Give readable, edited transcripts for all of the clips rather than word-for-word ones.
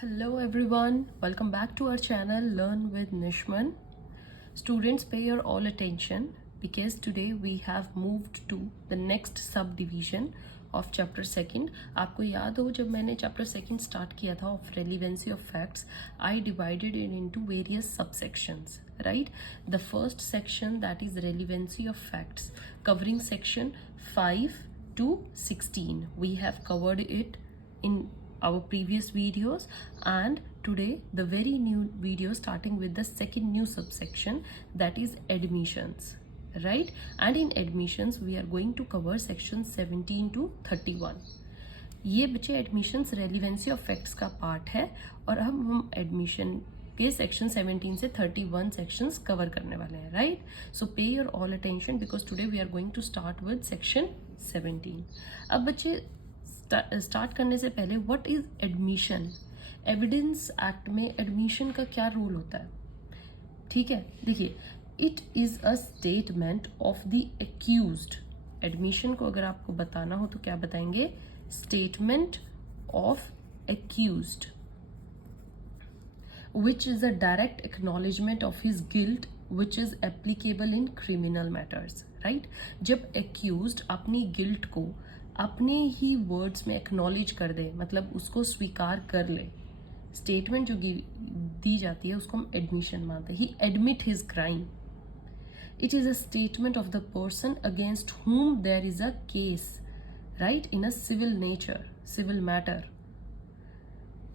Hello everyone, welcome back to our channel Learn with Nishman. Students, pay your all attention because today we have moved to the next subdivision of chapter second. आपको याद हो जब मैंने chapter second start किया था of relevancy of facts, I divided it into various subsections, right? The first section, that is relevancy of facts, covering section 5 to 16. We have covered it in our previous videos, and today the very new video starting with the second new subsection, that is admissions, right? And in admissions we are going to cover section 17 to 31. ये बच्चे admissions relevancy of facts का part है और हम admission के section 17 से 31 sections cover करने वाले हैं, right? So pay your all attention because today we are going to start with section 17. अब बच्चे स्टार्ट करने से पहले what is admission? Evidence act में एडमिशन का क्या रोल होता है? ठीक है, देखिए, it is a statement of the accused. Admission को अगर आपको बताना हो तो क्या बताएंगे? Statement of accused which is a direct acknowledgement of his guilt which is applicable in criminal matters, right? जब accused अपनी guilt को अपने ही words में acknowledge कर दे, मतलब उसको स्वीकार कर ले, statement जो दी जाती है उसको हम admission मानते हैं. He admit his crime. It is a statement of the person against whom there is a case, right, in a civil nature, civil matter.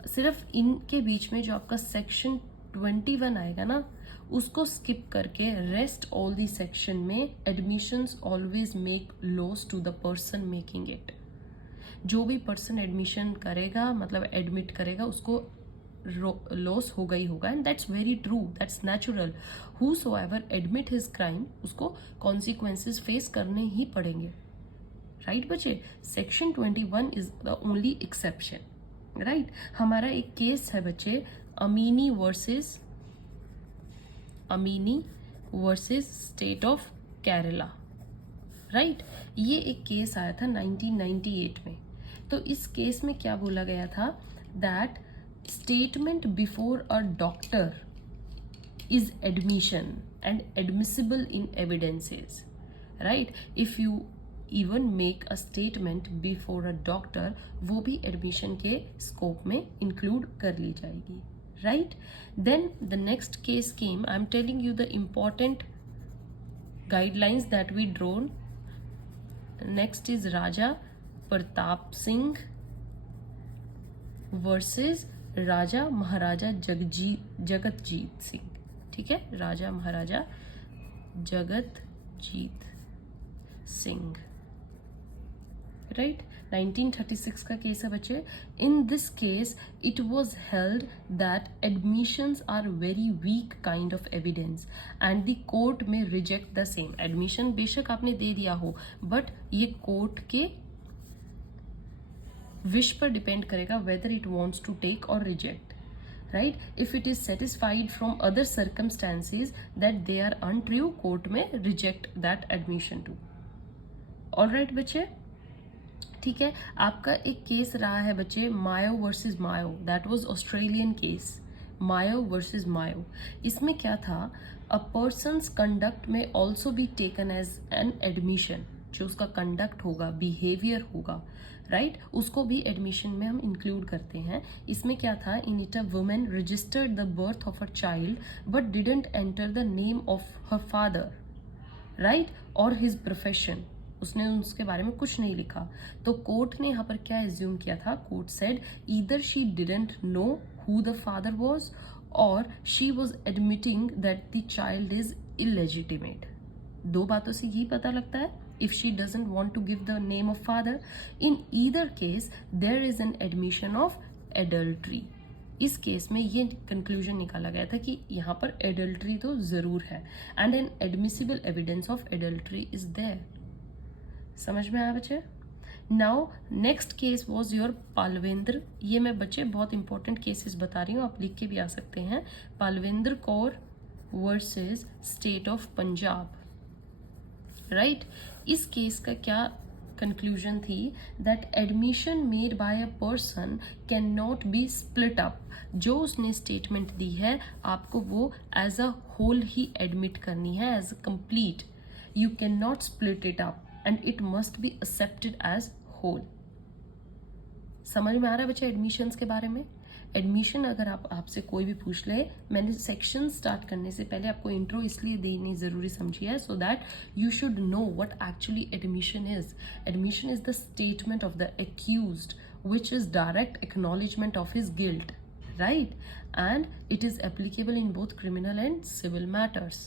सिर्फ इनके बीच में जो आपका सेक्शन 21 आएगा ना, उसको स्किप करके रेस्ट ऑल दी सेक्शन में admissions always make loss to the person making it. जो भी पर्सन एडमिशन करेगा, मतलब एडमिट करेगा, उसको लॉस होगा ही होगा. And that's very true, that's natural. Whosoever admit his crime, उसको कॉन्सिक्वेंसेस फेस करने ही पड़ेंगे, राइट बच्चे? Section 21 is the only exception, right? हमारा एक केस है बच्चे, Amini versus state of Kerala, right? ये एक केस आया था 1998 में. तो इस केस में क्या बोला गया था? That statement before a doctor is admission and admissible in evidences, right? If you even make a statement before a doctor, वो भी एडमिशन के स्कोप में इंक्लूड कर ली जाएगी, right? Then the next case came, I am telling you the important guidelines that we drawn. Next is Raja Pratap Singh versus Raja Maharaja Jagatjit Singh. ठीक है, Raja Maharaja Jagatjit Singh, right? 1936 का केस है बच्चे. In this case it was held that admissions are very weak kind of evidence and the court may reject the same. Admission बेशक आपने दे दिया हो, but ये कोर्ट के विश पर डिपेंड करेगा whether it wants to take और reject, right? If it is satisfied from other circumstances that they are untrue, court may reject that admission too. All right बच्चे, ठीक है. आपका एक केस रहा है बच्चे, Mayo versus Mayo. That was Australian case, Mayo versus Mayo. इसमें क्या था? A person's conduct may also be taken as an admission. जो उसका कंडक्ट होगा, बिहेवियर होगा, राइट, उसको भी एडमिशन में हम इंक्लूड करते हैं. इसमें क्या था? In it a women registered the birth of a child but didn't enter the name of her father, right, और हिज प्रोफेशन. उसने उसके बारे में कुछ नहीं लिखा. तो कोर्ट ने यहाँ पर क्या एज्यूम किया था? Court said either she didn't know who the father was और she was admitting that the child is illegitimate. दो बातों से यही पता लगता है. If she doesn't want to give the name of father, in either case there is an admission of adultery. इस case में ये कंक्लूजन निकाला गया था कि यहाँ पर एडल्ट्री तो जरूर है and an admissible evidence of adultery is there. समझ में आया बच्चे? Now next case was your Palvendra. ये मैं बच्चे बहुत इंपॉर्टेंट केसेस बता रही हूँ, आप लिख के भी आ सकते हैं. Palvinder Kaur versus state of Punjab, right? इस केस का क्या कंक्लूजन थी that admission made by a person can not be split up. जो उसने स्टेटमेंट दी है आपको वो एज अ होल ही एडमिट करनी है, as a complete. You can not split it up and it must be accepted as whole. समझ में आ रहा है बच्चे एडमिशन्स के बारे में? एडमिशन अगर आपसे कोई भी पूछ ले, मैंने सेक्शन स्टार्ट करने से पहले आपको इंट्रो इसलिए देनी जरूरी समझी है so that you should know what actually admission is. Admission is the statement of the accused which is direct acknowledgement of his guilt, right? And it is applicable in both criminal and civil matters,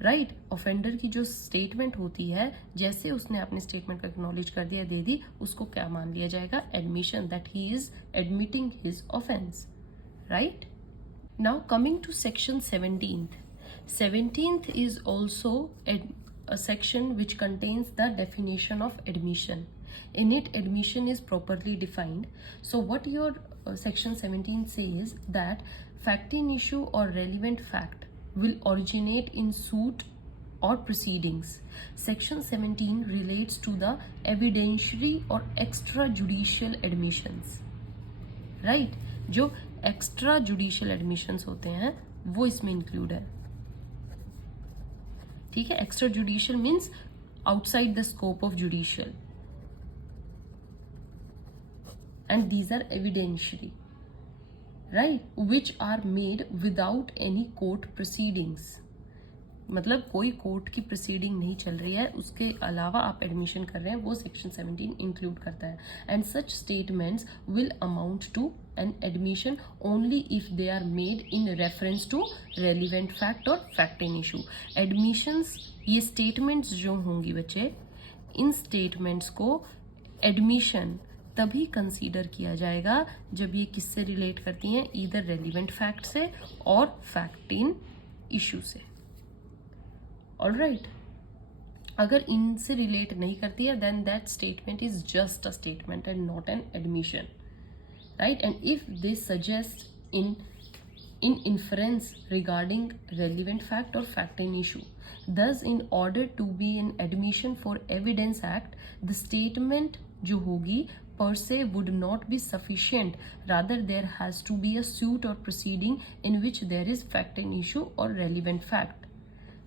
right? Offender की जो statement होती है, जैसे उसने अपने statement को acknowledge कर दिया, दे दी, उसको क्या मान लिया जाएगा? Admission, that he is admitting his offence, right? Now coming to section 17th. 17th is also a section which contains the definition of admission. In it, admission is properly defined. So what your section 17 says that fact in issue or relevant fact will originate in suit or proceedings. Section 17 relates to the evidentiary or extrajudicial admissions, right? जो extrajudicial admissions होते हैं वो इसमें include है, ठीक है? extrajudicial means outside the scope of judicial, and these are evidentiary, right? Which are made without any court proceedings. मतलब कोई कोर्ट की प्रोसीडिंग नहीं चल रही है, उसके अलावा आप एडमिशन कर रहे हैं, वो सेक्शन 17 इंक्लूड करता है. And such statements will amount to an admission only if they are made in reference to relevant fact और फैक्ट इन इशू. एडमिशंस, ये स्टेटमेंट्स जो होंगी बच्चे, इन स्टेटमेंट्स को एडमिशन तभी कंसीडर किया जाएगा जब ये किससे रिलेट करती हैं? ईदर रेलिवेंट फैक्ट से और फैक्ट इन इशू से. ऑलराइट, अगर इनसे रिलेट नहीं करती है then that statement is just a statement and not an admission, right? And if they suggest in inference regarding relevant fact or fact in issue. Thus, in order to be an admission for Evidence Act, the statement जो होगी per se would not be sufficient. Rather, there has to be a suit or proceeding in which there is fact in issue or relevant fact.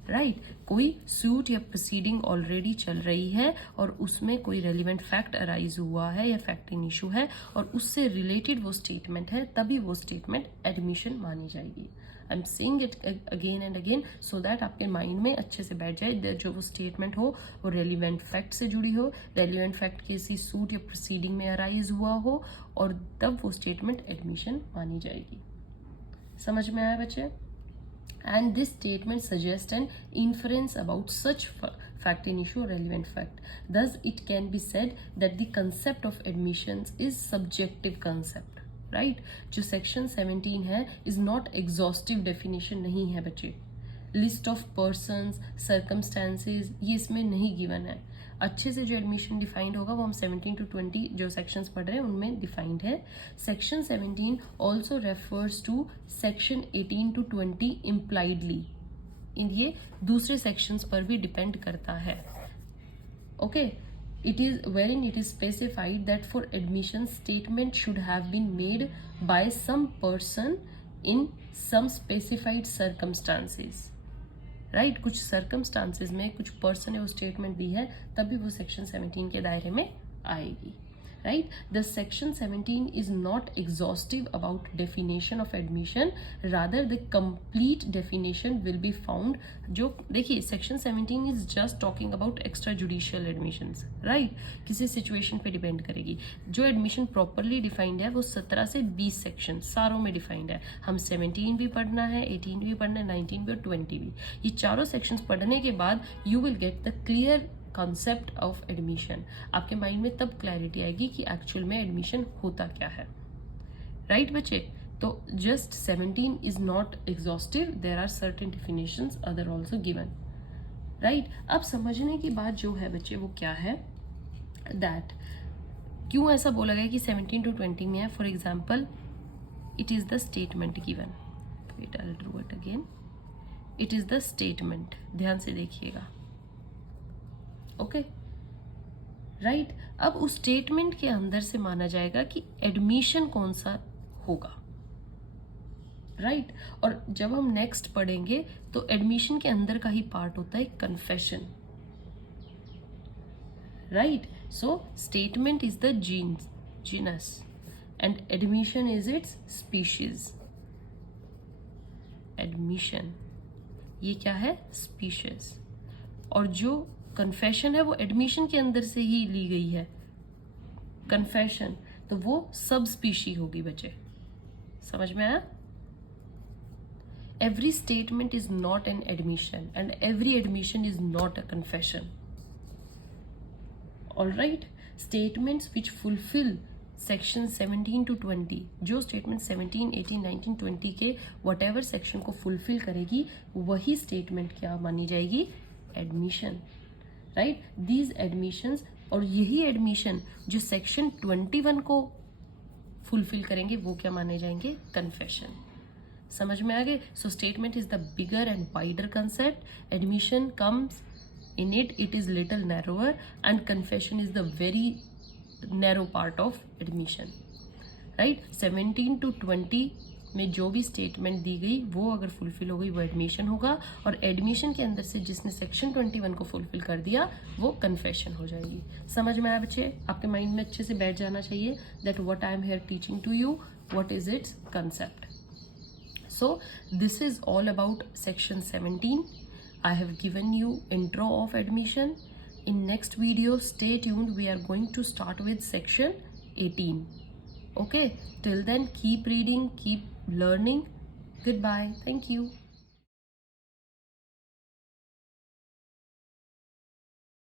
Right, कोई suit या proceeding already चल रही है और उसमें कोई रेलिवेंट फैक्ट अराइज हुआ है या फैक्ट इन इशू है और उससे रिलेटेड वो स्टेटमेंट है, तभी वो स्टेटमेंट एडमिशन मानी जाएगी. I am saying it again and again so that आपके माइंड में अच्छे से बैठ जाए. जो वो स्टेटमेंट हो वो रेलिवेंट फैक्ट से जुड़ी हो, रेलिवेंट फैक्ट किसी सूट या प्रोसीडिंग में अराइज हुआ हो और तब वो स्टेटमेंट एडमिशन मानी जाएगी. समझ में आया बच्चे? And this statement suggests an inference about such fact in issue or relevant fact. Thus, it can be said that the concept of admissions is subjective concept, right? जो section 17 है is not exhaustive definition नहीं है बच्चे. List of persons, circumstances ये इसमें नहीं given है. अच्छे से जो एडमिशन डिफाइंड होगा वो हम 17 to 20 जो सेक्शंस पढ़ रहे हैं उनमें डिफाइंड है. Section 17 also refers to section 18 to 20 impliedly. ये दूसरे सेक्शंस पर भी डिपेंड करता है. Okay, it is wherein it is specified that for admission statement should have been made by some person in some specified circumstances. Right, कुछ circumstances में कुछ person ने वो स्टेटमेंट दी है तभी वो सेक्शन 17 के दायरे में आएगी. Right, the section 17 is not exhaustive about definition of admission, rather the complete definition will be found. जो देखिए section 17 is just talking about extra judicial admissions, right? किसी सिचुएशन पे डिपेंड करेगी. जो एडमिशन प्रॉपरली डिफाइंड है वो 17 से 20 section सारों में डिफाइंड है. हम 17 भी पढ़ना है, 18 भी पढ़ना है, 19 भी और 20 भी. ये चारों सेक्शंस पढ़ने के बाद you will get the clear concept of admission. आपके माइंड में तब क्लैरिटी आएगी कि एक्चुअल में एडमिशन होता क्या है. राइट बच्चे, तो just 17 is not exhaustive, there are certain definitions other also given. Right, अब समझने की बात जो है बच्चे वो क्या है, दैट क्यों ऐसा बोला गया कि 17 to 20 में है. For example, it is the statement given. Wait, I will drew it again. It is the statement, ध्यान से देखिएगा. ओके, राइट अब उस स्टेटमेंट के अंदर से माना जाएगा कि एडमिशन कौन सा होगा, राइट और जब हम नेक्स्ट पढ़ेंगे तो एडमिशन के अंदर का ही पार्ट होता है confession, right so statement is the genus and admission is it's species. Admission ये क्या है, स्पीशीज, और जो कन्फेशन है वो एडमिशन के अंदर से ही ली गई है, कन्फेशन तो वो सब स्पीशी होगी बच्चे, समझ में आया। Every statement is not an admission and every admission is not a confession. Alright, statements which fulfil section 17 to 20, जो स्टेटमेंट 17, 18, 19, 20 के वट एवर सेक्शन को फुलफिल करेगी वही स्टेटमेंट क्या मानी जाएगी, एडमिशन, राइट। दीज एडमिशंस, और यही एडमिशन जो सेक्शन 21 को फुलफिल करेंगे वो क्या माने जाएंगे, कन्फेशन। समझ में आ गए। So statement is the bigger and wider concept, admission comes in it is little narrower, and confession is the very narrow part of admission, right। 17 to 20 में जो भी स्टेटमेंट दी गई वो अगर फुलफिल हो गई वो एडमिशन होगा, और एडमिशन के अंदर से जिसने सेक्शन 21 को फुलफिल कर दिया वो कन्फेशन हो जाएगी। समझ में आया बच्चे, आपके माइंड में अच्छे से बैठ जाना चाहिए that what I am here teaching to you, what is its concept. So this is all about section 17. I have given you intro of admission. In next video, stay tuned. We are going to start with section 18. Okay, till then keep reading, keep learning. Goodbye. Thank you.